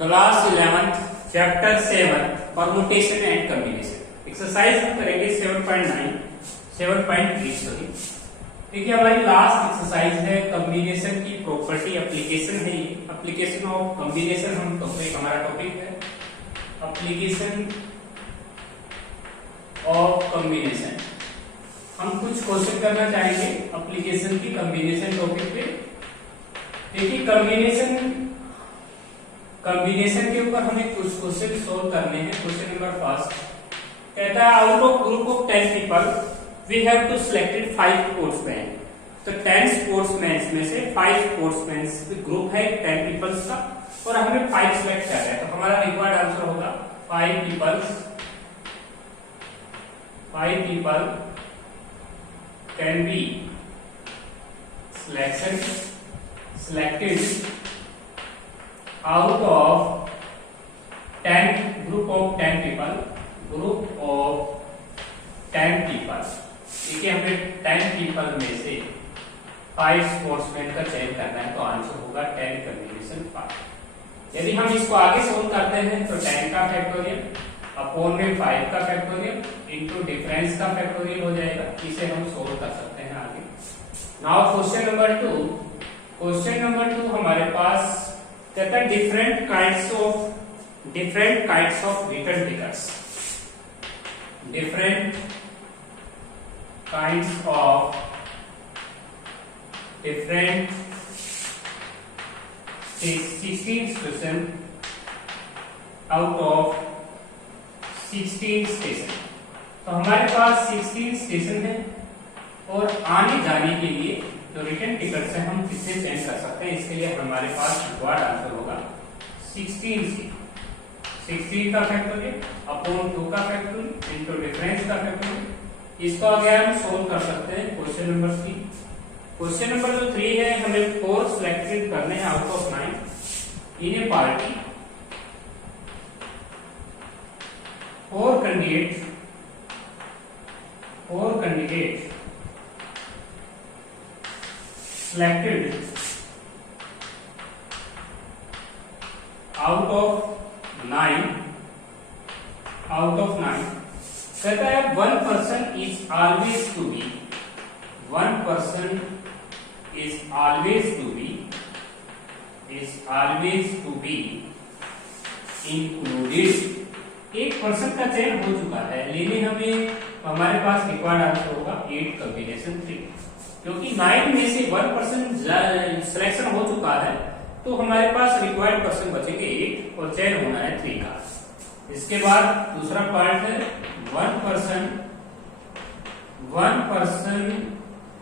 Class 11 chapter 7 permutation and combination exercise हम करेंगे 7.3 sorry. देखिए हमारी लास्ट एक्सरसाइज है कॉम्बिनेशन की प्रॉपर्टी एप्लीकेशन है। ये एप्लीकेशन ऑफ कॉम्बिनेशन हम टॉपिक हमारा टॉपिक है एप्लीकेशन ऑफ कॉम्बिनेशन। हम कुछ क्वेश्चन करना चाहेंगे एप्लीकेशन की कॉम्बिनेशन टॉपिक पे। देखिए कॉम्बिनेशन के ऊपर हमें कुछ क्वेश्चन सोल्व करने हैं। क्वेश्चन नंबर फर्स्ट कहता है out of group of 10 people we have to selected 5 sportsman. तो 10 स्पोर्ट्समैन में से 5 स्पोर्ट्समैन ग्रुप है 10 पीपल्स का और हमें 5 सिलेक्ट कर रहे हैं। तो हमारा रिक्वायर्ड आंसर होगा 5 people can be selected out of 10 group of 10 people देखिए हमें 10 पीपल में से 5 स्पोर्ट्समैन का चयन करना है। तो आंसर होगा 10 कॉम्बिनेशन 5। यदि हम इसको आगे सोल्व करते हैं तो 10 का फैक्टोरियल अपॉन में 5 का फैक्टोरियल इनटू डिफरेंस का फैक्टोरियल हो जाएगा। इसे हम सोल्व कर सकते हैं आगे। नाउ क्वेश्चन नंबर 2 हमारे पास कहता है different kinds of written figures. Different kinds of 16 question out of 16 station. तो हमारे पास 16 स्टेशन है और आने जाने के लिए जो रिटर्न टिकट से हम किससे चेंज कर सकते हैं। इसके लिए हमारे पास रिक्वायर्ड आंसर होगा 16 का फैक्टोरियल अपॉन 2 का फैक्टोरियल इनटू डिफरेंस का फैक्टोरियल। इसको आगे हम सोल्व कर सकते हैं। क्वेश्चन नंबर 3 क्वेश्चन नंबर जो 3 है हमें 4 सिलेक्टेड करने हैं out of 9 in A party. 4 candidate selected out of 9 कहता है one person is always to be included। एक पर्सन का चयन हो चुका है लेकिन हमें हमारे पास रिक्वायर्ड आंसर होगा 8 कॉम्बिनेशन 3। क्योंकि 9 में से 1% सिलेक्शन हो चुका है तो हमारे पास रिक्वायर्ड पर्सन बचेंगे 8 और चयन होना है 3 का। इसके बाद दूसरा पार्ट है one person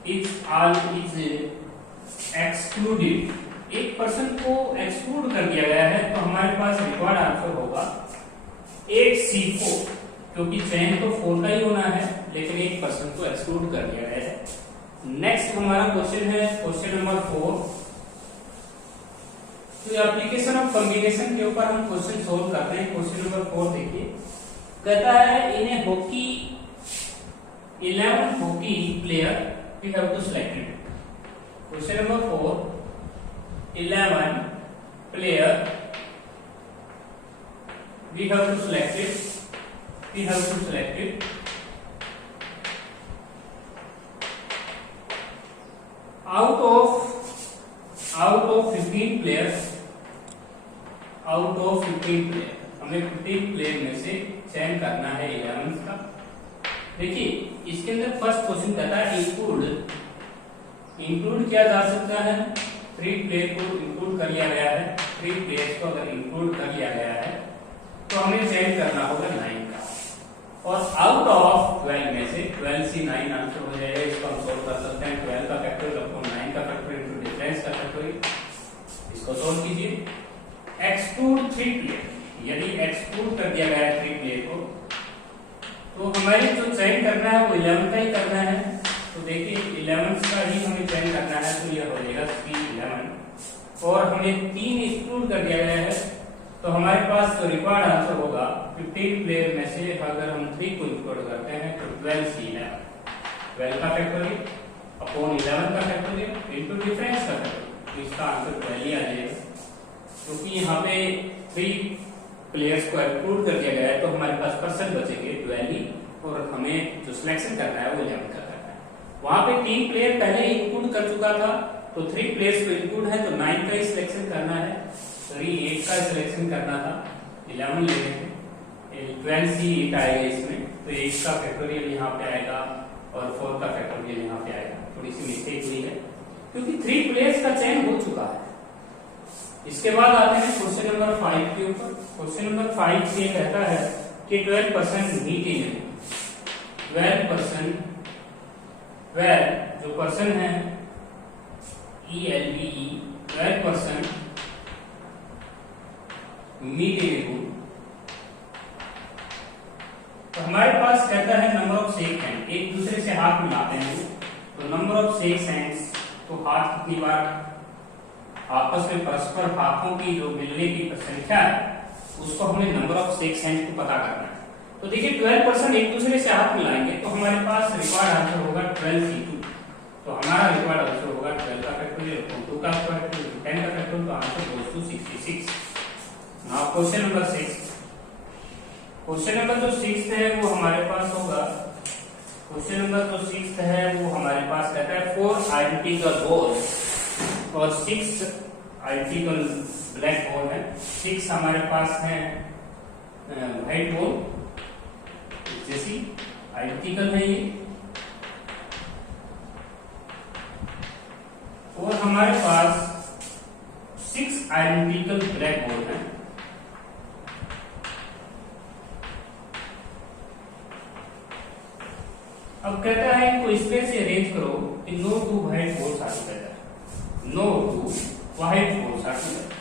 is excluded। एक पर्सन को एक्सक्लूड कर दिया गया है तो हमारे पास रिक्वायर्ड आंसर होगा 8C4। क्योंकि चयन तो 4 का ही होना है लेकिन एक पर्सन को एक्सक्लूड कर दिया गया है। नेक्स्ट हमारा क्वेश्चन है क्वेश्चन नंबर 4। तो एप्लीकेशन ऑफ कॉम्बिनेशन के ऊपर हम क्वेश्चन सोल्व करते हैं। क्वेश्चन नंबर 4 देखिए कहता है in a hockey 11 hockey player we have to selected. Question number 4 11 player we have to selected out of 15 players हमें 15 प्लेयर में से चयन करना है 11 का। देखिए इसके अंदर फर्स्ट क्वेश्चन कहता है इंक्लूड किया जा सकता है। 3 प्लेयर को इंक्लूड कर लिया गया है। 3 प्लेयर्स को अगर इंक्लूड कर लिया गया है तो हमें चयन करना होगा 9 का। और आउट ऑफ 12 में से 12 से 9 आंसर हो जाएगा। इसको हम सोल्व कर सकते हैं 12 का फैक्टोरियल अपॉन 9 का फैक्टोरियल इनटू डिफरेंस का फैक्टोरियल। इसको सोल्व कीजिए। एक्सक्लूड 3 प्लेयर यदि एक्सक्लूड कर दिया गया है 3 प्लेयर को तो हमें जो चयन करना है वो 11 का ही करना है। तो देखिए 11 का ही हमें चयन करना है तो यह हो जाएगा 3 11 और हमें 3 एक्सक्लूड कर दिया गया है तो हमारे पास जो रिक्वायर्ड आंसर होगा 15 प्लेयर में से अगर हम 3 को इंक्लूड करते हैं तो 12 से 12 का फैक्टोरियल अपॉन 11 का फैक्टोरियल इनटू डिफरेंस का फैक्टोरियल। तो इसका आंसर 12 ही आ जाएगा। क्योंकि यहाँ पे 3 प्लेयर्स को इंक्लूड कर दिया गया है, तो हमारे पास पर्सन बचेंगे 12 ही, और हमें जो सिलेक्शन करना है वो 11 का करना है। वहां पे 3 प्लेयर पहले ही इंक्लूड कर चुका था, तो 3 प्लेयर्स को इंक्लूड है, तो 9 का ही सिलेक्शन करना है, सॉरी 8 का सिलेक्शन करना था, 11 ले रहे थे, 12 से 8 आएगा इसमें, तो 8 का फैक्टोरियल यहाँ पे आएगा और 4 का फैक्टोरियल यहाँ पे आएगा। थोड़ी सी मिस्टेक हुई है क्योंकि 3 प्लेयर्स का चयन हो चुका है। इसके बाद आते हैं क्वेश्चन नंबर 5 के ऊपर। क्वेश्चन नंबर 5 ये कहता है कि 12% मीटिंग, 12% जो पर्सन है ELVE 12% मीटिंग, तो हमारे पास कहता है नंबर ऑफ शेक हैंड, एक दूसरे से हाथ मिलाते हैं, तो नंबर ऑफ शेक हैंड्स, तो हाथ कितनी बार आपस में परस्पर हाथों की जो मिलने की संख्या है उसको हमें नंबर ऑफ शेक हैंड्स को पता करना है। तो देखिए 12% एक दूसरे से हाथ मिलाएंगे, तो हमारे पास रिक्वायर्ड आंसर होगा 12C2, तो हमारा रिक्वायर्ड आंसर होगा 12 का फैक्टोरियल, 2 का फैक्टोरियल, 10 का फैक्टोरियल, तो answer goes to 66। Now question number 6। Question number जो 6 है वो हमारे पास होगा, क्वेश्चन नंबर जो 6 है वो हमारे पास कहता है 4 आइडेंटिकल बॉल्स और 6 आइडेंटिकल ब्लैक बॉल है, 6 हमारे पास है व्हाइट बॉल, जैसी आइडेंटिकल है ये, और हमारे पास 6 आइडेंटिकल ब्लैक बॉल है। अब कहता है इनको इस तरह से अरेंज करो कि no 2 white balls are together, no 2 white balls are together,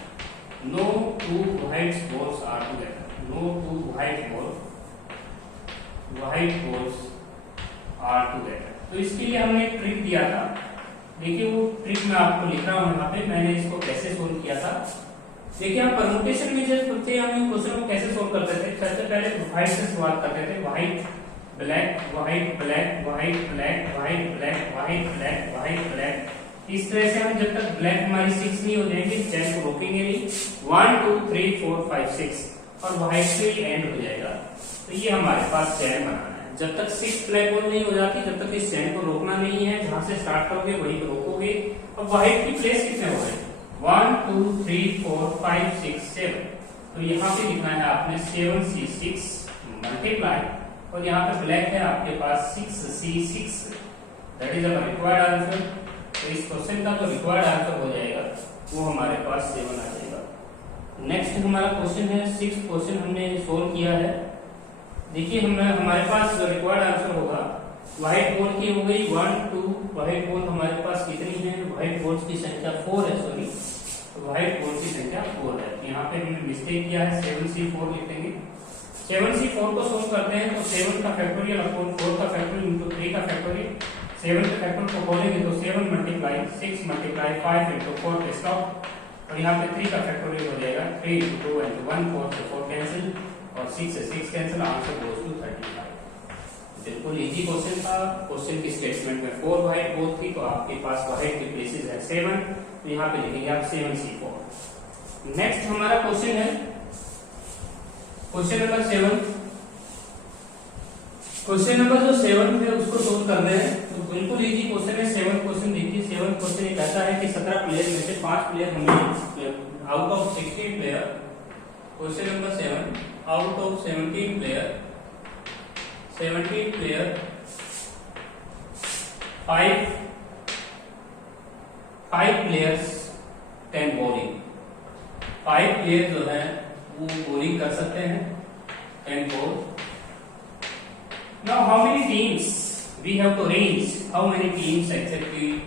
no 2 white balls are together, no 2 white balls are together. तो इसके लिए हमने एक ट्रिक दिया था, देखिए वो ट्रिक मैं आपको लिख रहा हूं यहाँ पे, मैंने इसको कैसे सोल्व किया था। देखिए हम परमुटेशन में जब करते हम क्वेश्चन को कैसे सोल्व करते थे, सबसे पहले व्हाइट से शुरुआत करते थे, white black white black white black white black white black white black, इस तरह से हम जब तक ब्लैक हमारी 6 नहीं हो जाएंगे चैन को रोकेंगे नहीं, 1 2 3 4 5 6 और व्हाइट से ही एंड हो जाएगा। तो ये हमारे पास चैन बनाना है, जब तक 6 ब्लैक बॉल नहीं हो जाती तब तक इस चैन को रोकना नहीं है, जहां से स्टार्ट करोगे वहीं रोकोगे। अब व्हाइट की प्लेस कितने हो गए, 1 2 3 4 5 6 7, तो यहाँ पे लिखना है आपने 7C6 मल्टीप्लाई, और यहाँ पे ब्लैक है आपके पास 6C6, that is our required answer. तो इस क्वेश्चन का जो रिक्वायर्ड आंसर हो जाएगा वो हमारे पास 7 आ जाएगा। नेक्स्ट हमारा क्वेश्चन है 6 क्वेश्चन हमने सोल्व किया है। देखिए हमारे पास जो रिक्वायर्ड आंसर होगा, व्हाइट बॉल की हो गई 1 2, व्हाइट बॉल हमारे पास कितनी है, व्हाइट बॉल्स की संख्या 4 है, सॉरी, तो व्हाइट बॉल की संख्या 4 है। यहाँ पे हमने मिस्टेक किया है, 7C4 लिखेंगे। 7C4 को सोल्व करते हैं तो 7 का फैक्टोरियल अपॉन 4 का फैक्टोरियल इंटू 3 का फैक्टोरियल, 7 के फैक्टोरियल को खोलेंगे तो 7 मल्टीप्लाई 6 मल्टीप्लाई 5 इंटू 4 पे स्टॉप, और यहाँ पे 3 का फैक्टोरियल हो जाएगा 3 इंटू 2 इंटू 1, 4 से 4 कैंसिल और 6 से 6 कैंसिल, आंसर गोस टू 35। बिल्कुल इजी क्वेश्चन था। क्वेश्चन की स्टेटमेंट में 4 व्हाइट बॉल थी, तो आपके पास व्हाइट की प्लेसेस है 7, तो यहाँ पे लिखेंगे आप 7C4। नेक्स्ट हमारा क्वेश्चन है क्वेश्चन नंबर 7। क्वेश्चन नंबर जो 7 है उसको सोल्व करना है, तो बिल्कुल इजी क्वेश्चन है। 7 क्वेश्चन देखिए, 7 क्वेश्चन ये कहता है कि 17 प्लेयर में से 5 प्लेयर हमें out of 16 player, question number 7, out of 17 player 5 players can bowling, 5 player जो है वो बॉलिंग कर सकते हैं, can ball. Now how many teams we have to arrange, how many teams exactly,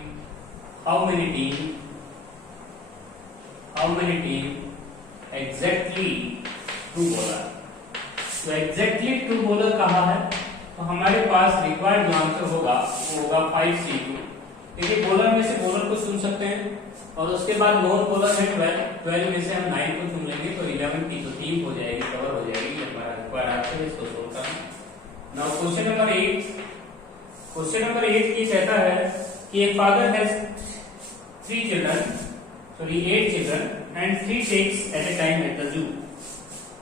how many team exactly 2 bowler, तो exactly 2 bowler कहाँ है, तो हमारे पास रिक्वायर्ड जो आंसर होगा वो होगा 5C2। देखिए बॉलर में से बॉलर को चुन सकते हैं, और उसके बाद नॉन बॉलर है 12 में से हम 9 को चुन लेंगे, तो 11 की जो टीम हो जाएगी कवर हो जाएगी, हमारा रिक्वायर्ड आंसर इसको सोल्व करना। Now question number 8। Question number 8 की कहता है कि एक father has 3 children, sorry 8 children and 3 takes at a time at the zoo.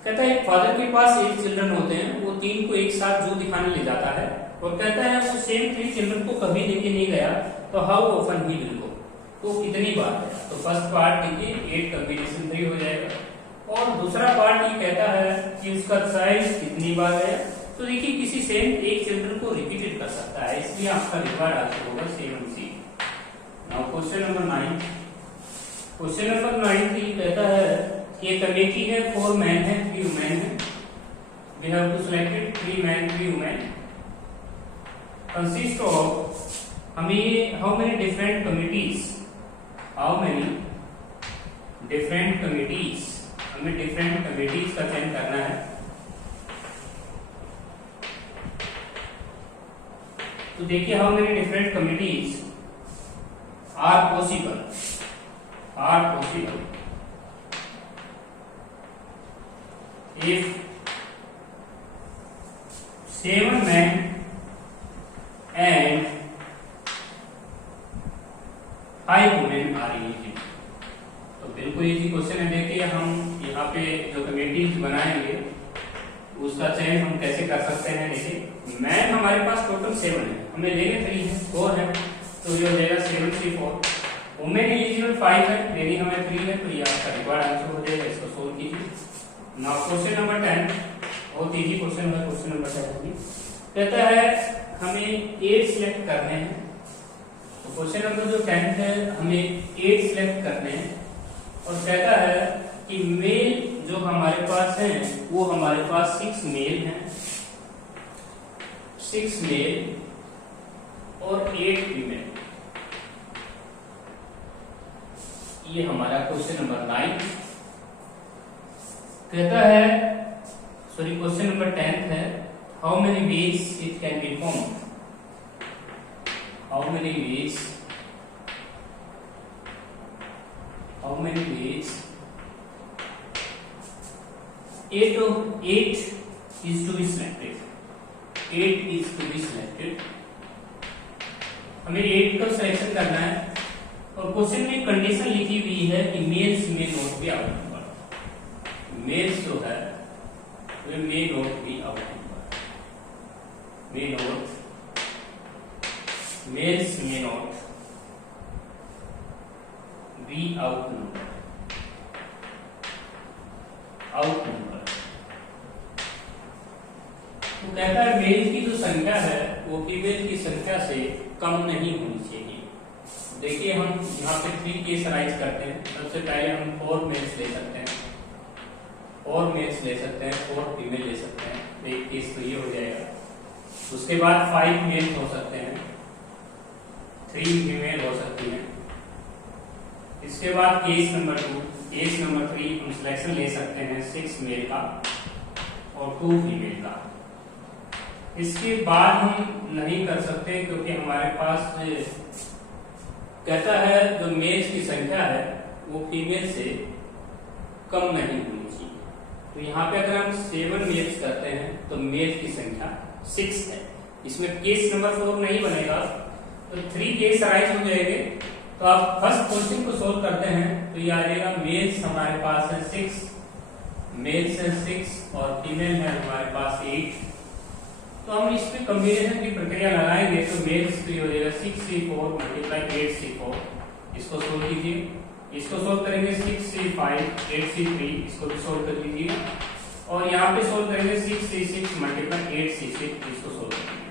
कहता है फादर के पास 8 चिल्ड्रन होते हैं, वो 3 को एक साथ जू दिखाने ले जाता है और कहता है वो सेम 3 चिल्ड्रन को कभी लेके नहीं गया, तो how often he will go, तो कितनी बार है। तो फर्स्ट पार्ट देखिए 8 कॉम्बिनेशन 3 हो जाएगा, और दूसरा पार्ट ये कहता है कि उसका साइज कितनी बार है। तो देखिए किसी सेम एक चिल्ड्रन को रिपीटेड कर सकता है, इसलिए आपका रिक्वायर्ड आंसर होगा 7C। Now question number 9। Question number 9 ये कहता है कि एक कमेटी है, 4 मैन है 3 वुमेन है। We have to selected 3 man 3 women consist of, हमें how many different committees, how many different committees, हमें डिफरेंट कमिटीज का चयन करना है। तो देखिए how many different committees are possible, are possible if 7 men and 5 women are eligible। तो बिल्कुल इजी क्वेश्चन है। देखिए हम यहाँ पे जो कमेटीज बनाएंगे उसका चयन हम कैसे कर सकते हैं। देखिए मैन हमारे पास टोटल 7 है, हमें लेने 3 है, 4 है, तो ये हो जाएगा 7C4। वुमेन एलिजिबल 5 है, लेनी हमें 3 है, तो ये आपका रिक्वायर्ड आंसर हो जाएगा। इसको सोल्व कीजिए। नाउ क्वेश्चन नंबर 10, बहुत इजी क्वेश्चन है। क्वेश्चन नंबर 10 कहता है हमें 8 सिलेक्ट करने हैं। तो क्वेश्चन नंबर जो 10 है हमें 8 सिलेक्ट करने हैं, और कहता है कि मेल जो हमारे पास हैं वो हमारे पास 6 मेल हैं, 6 मेल और 8 फीमेल। ये हमारा क्वेश्चन नंबर 9 कहता है, सॉरी क्वेश्चन नंबर 10 है how many ways it can be formed, how many ways, how many ways 8 is to be selected, 8 is to be selected। हमें 8 का सिलेक्शन करना है, और क्वेश्चन में कंडीशन लिखी हुई है कि मेल्स में not be outnumber, males जो है वे may not be outnumber, may not, males may not be outnumber, outnumber. तो कहता है मेल की जो संख्या है वो फीमेल की संख्या से कम नहीं होनी चाहिए। देखिए हम यहाँ पे 3 केस राइज करते हैं। सबसे पहले हम 4 मेल्स ले सकते हैं, 4 मेल्स ले सकते हैं, 4 फीमेल ले सकते हैं, एक केस तो ये हो जाएगा। उसके बाद 5 मेल्स हो सकते हैं, 3 फीमेल हो सकती हैं। इसके बाद केस नंबर 2, केस नंबर 3 हम सिलेक्शन ले सकते हैं 6 मेल का और 2 फीमेल का। इसके बाद हम नहीं कर सकते क्योंकि हमारे पास कहता है जो मेल्स की संख्या है वो फीमेल से कम नहीं होनी चाहिए। तो यहाँ पे अगर हम 7 मेल्स करते हैं तो मेल की संख्या 6 है, इसमें केस नंबर 4 नहीं बनेगा, तो 3 केस राइज हो जाएंगे। तो आप फर्स्ट क्वेश्चन को सोल्व करते हैं तो ये आ जाएगा मेल्स हमारे पास है 6, मेल्स है 6 और फीमेल है हमारे पास 8। तो हम इस पे कॉम्बिनेशन की प्रक्रिया लगाएंगे तो मेल्स तो ये हो जाएगा 6C4 मल्टीप्लाई 8C4। इसको सोल्व कीजिए, इसको सोल्व करेंगे 6C5 8C3, इसको भी सोल्व कर लीजिए, और यहाँ पे सोल्व करेंगे 6C6 मल्टीप्लाई 8C6, इसको सोल्व करेंगे।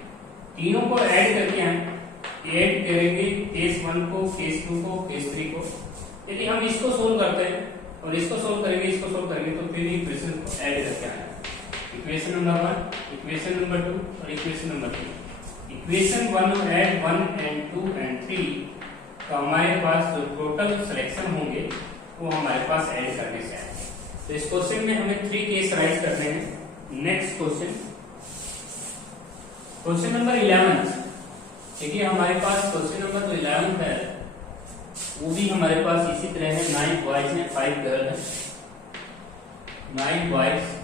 तीनों को ऐड करके हम ऐड करेंगे केस 1 को, केस 2 को, केस 3 को। यदि हम इसको सोल्व करते हैं और इसको सोल्व करेंगे, इसको सोल्व करेंगे तो फिर इक्वेशन को ऐड करके आएंगे। इक्वेशन नंबर 1, इक्वेशन नंबर 2 और equation number 3। Equation 1 add 1 and 2 and 3 तो हमारे पास जो टोटल सिलेक्शन होंगे वो हमारे पास ऐड करने से आएंगे। तो इस क्वेश्चन में हमें 3 केस राइज करने हैं। Next question, question number 11। देखिए हमारे पास क्वेश्चन नंबर जो 11 है वो भी हमारे पास इसी तरह है। 9 बॉयज हैं, 5 गर्ल है, 9 बॉयज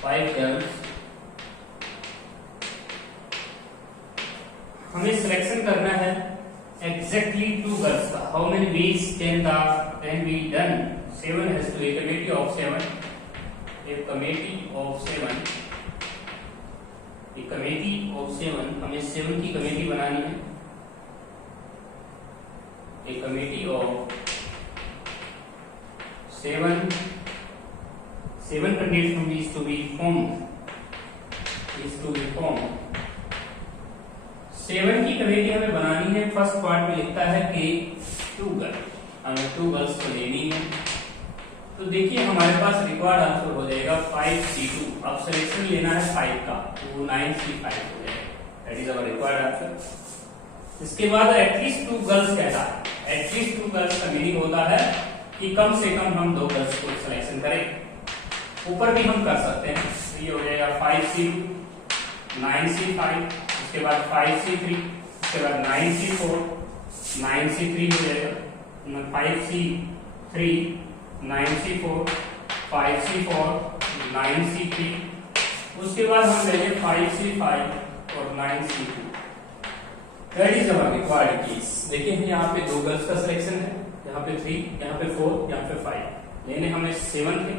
5 गर्ल्स। हमें सिलेक्शन करना है exactly 2 girls का how many ways can be done? 7 has to a committee of 7, a committee of 7, a committee of 7, हमें 7 की कमेटी बनानी है. A committee of 7 conditions is to be formed. 7 की committee हमें बनानी है. फर्स्ट पार्ट में लिखता है कि 2 गर्ल, हमें 2 गर्ल्स को लेनी है. तो देखिए हमारे पास रिक्वायर्ड आंसर हो जाएगा 5C2. अब सिलेक्शन लेना है 5 का, तो 9C5 हो जाएगा. That is our required answer. इसके बाद एटलीस्ट 2 गर्ल्स कहता है. एटलीस्ट 2 गर्ल्स का मीनिंग होता है कि कम से कम हम 2 गर्ल्स को सिलेक्शन करें. ऊपर भी हम कर सकते हैं. तो ये हो जाएगा 5C2, 9C5, उसके बाद 5C3, उसके बाद 9C4, 9C3 हो जाएगा, 5C3, 9C4, 5C4, 9C3, उसके बाद हम लेंगे 5C5 और 9C2. That is our required case. देखिए यहाँ पे 2 गर्ल्स का सिलेक्शन है, यहाँ पे 3, यहाँ पे 4, यहाँ पे 5. लेने हमें 7 थे.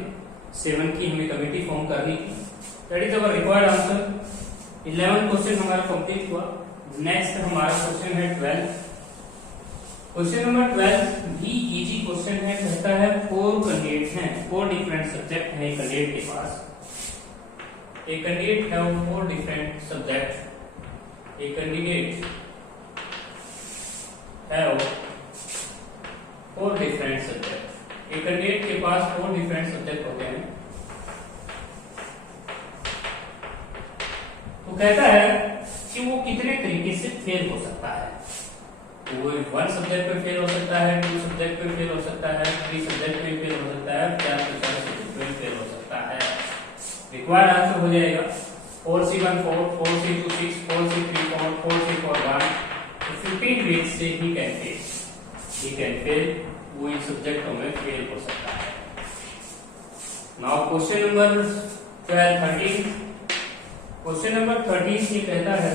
7 की हमें कमेटी फॉर्म करनी थी. That is our required answer. 11 question हमारा कंप्लीट हुआ. नेक्स्ट हमारा क्वेश्चन है 12. क्वेश्चन नंबर 12 भी इजी क्वेश्चन है. कहता है 4 कैंडिडेट हैं, 4 डिफरेंट सब्जेक्ट हैं कैंडिडेट के पास. A candidate have 4 different subject. A candidate have 4 different subject. एक कैंडिडेट के पास 4 डिफरेंट सब्जेक्ट होते हैं. तो कहता है कि वो कितने तरीके से फेल हो सकता है. वो 1 सब्जेक्ट पे फेल हो सकता है, 2 सब्जेक्ट पे फेल हो सकता है, 3 सब्जेक्ट पे फेल हो सकता है, 4 सब्जेक्ट पे फेल हो सकता है. रिक्वायर्ड आंसर हो जाएगा 4C1 4, 4C2 6, 4C3 4, 4C4 1. 15 weeks से ही कैन फेल. वो इन सब्जेक्टों में फेल हो सकता है. Now question number 13. Question number 13 ये कहता है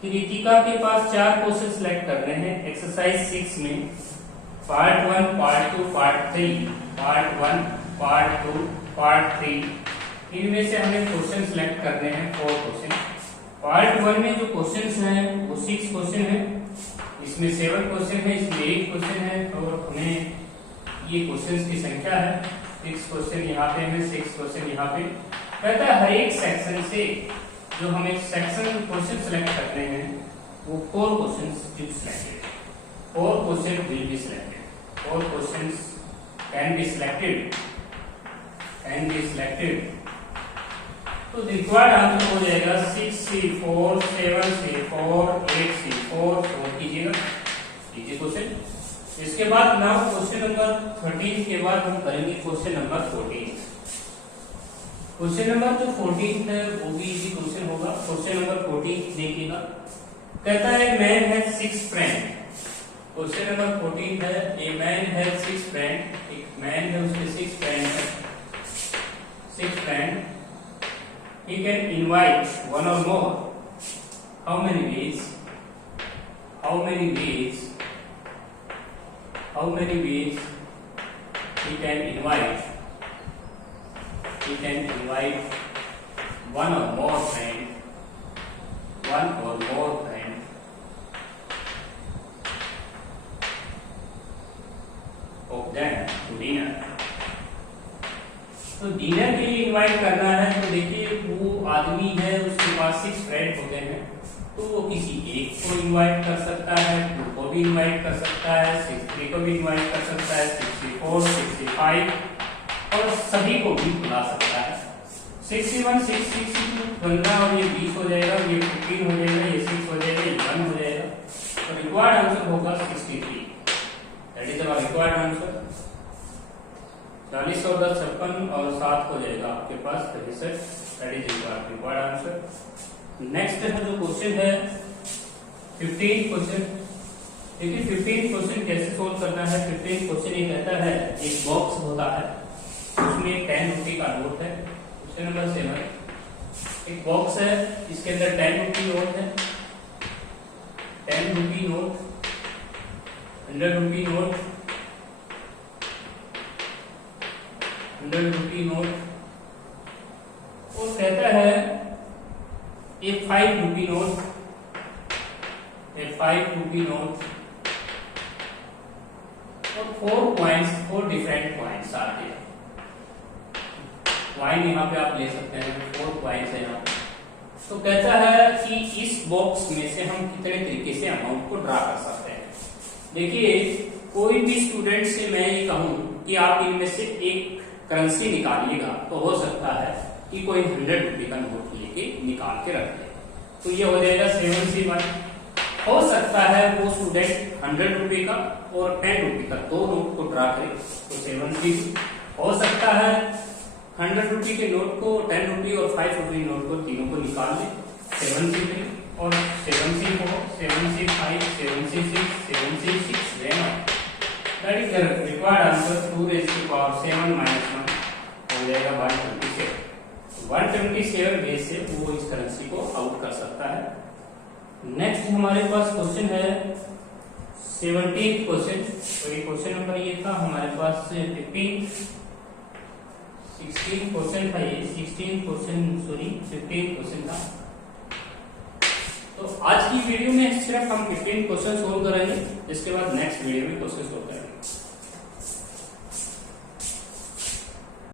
कि रितिका के पास 4 क्वेश्चन सिलेक्ट करने हैं एक्सरसाइज 6 में. Part 1, part 2, part 3. Part 1, part 2, part 3. इनमें से हमें क्वेश्चन सिलेक्ट करने हैं 4 क्वेश्चन. पार्ट 1 में जो क्वेश्चन हैं वो 6 क्वेश्चन है. इसमें 7 क्वेश्चन है, इसमें 8 क्वेश्चन है, और हमें ये क्वेश्चंस की संख्या है 6 क्वेश्चन यहाँ पे है, 6 क्वेश्चन यहाँ पे. कहता है हर एक सेक्शन से जो हमें सेक्शन क्वेश्चन सेलेक्ट करने हैं वो 4 question to selected. 4 question will be selected. 4 question can be selected. तो रिक्वायर्ड आंसर हो जाएगा 6C4, 7C4, 8C4. तो कीजिएगा इजी क्वेश्चन. इसके बाद नाउ क्वेश्चन नंबर 13 के बाद हम करेंगे क्वेश्चन नंबर 14. क्वेश्चन नंबर जो 14 है वो भी इजी क्वेश्चन होगा. क्वेश्चन नंबर 14 देखिएगा. कहता है man has 6 friend. Question number 14 है ए मैन हैज 6 फ्रेंड. एक मैन है, उसके 6 फ्रेंड है. 6 friend. He can invite 1 or more. How many ways? How many ways? How many ways he can invite? He can invite 1 or more friend. 1 or more friend. Of them to dinner. तो dinner के लिए invite करना है. तो देखिए वो आदमी है, उसके पास 6 फ्रेंड होते हैं. तो वो किसी एक को इनवाइट कर सकता है, 2 को भी इनवाइट कर सकता है, 6 को भी इनवाइट कर सकता है, 64, 65 और सभी को भी बुला सकता है. 61, 62 15 और ये 20 हो जाएगा, ये 15 हो जाएगा, ये 6 हो जाएगा, ये 1 हो जाएगा. तो रिक्वायर्ड आंसर होगा 63. That is our required answer. 40 और 10 56 और 7 हो जाएगा आपके पास 63. That is required answer. Next है जो क्वेश्चन है 15 क्वेश्चन. देखिए 15 क्वेश्चन कैसे सोल्व करना है. 15 क्वेश्चन ये कहता है एक बॉक्स होता है, उसमें 10 रुपये का नोट है. क्वेश्चन नंबर 7 एक बॉक्स है, इसके अंदर 10 रुपये नोट है. 10 रुपये note 100 rupee note, 100 rupee note, और कहता है ए 5 रुपी नोट, ए 5 रुपी नोट, और 4 पॉइंट्स, 4 डिफरेंट पॉइंट्स आते हैं। पॉइंट यहाँ पे आप ले सकते हैं, 4 पॉइंट्स है यहाँ पे। तो कहता है कि इस बॉक्स में से हम कितने तरीके से अमाउंट को ड्रा कर सकते हैं। देखिए, कोई भी स्टूडेंट से मैं ये कहूं कि आप इनमें से एक करेंसी निकालिएगा, तो हो सकता है कि कोई 100 रुपए का नोट लेके निकाल के रख ले, तो ये हो जाएगा 7C1। हो सकता है वो स्टूडेंट 100 रुपए का और 10 रुपए का 2 नोट को ड्रा करे, तो 7C2। हो सकता है 100 रुपए के नोट को, 10 रुपए और 5 रुपए नोट को तीनों को निकाल ले, 7C3 और 7C4, 7C5, 7C6, 7C6, 7। That is the required answer 2 raised to power 7 minus 1 हो जाएगा 127। 127 बेस से वो इस करेंसी को आउट कर सकता है। नेक्स्ट हमारे पास क्वेश्चन है 17th क्वेश्चन, तो ये क्वेश्चन नंबर ये था हमारे पास 16 क्वेश्चन था, ये 16 क्वेश्चन, सॉरी 15 क्वेश्चन था। तो आज की वीडियो में सिर्फ हम 15 क्वेश्चन सोल्व करेंगे, इसके बाद नेक्स्ट वीडियो में क्वेश्चन सोल्व करेंगे।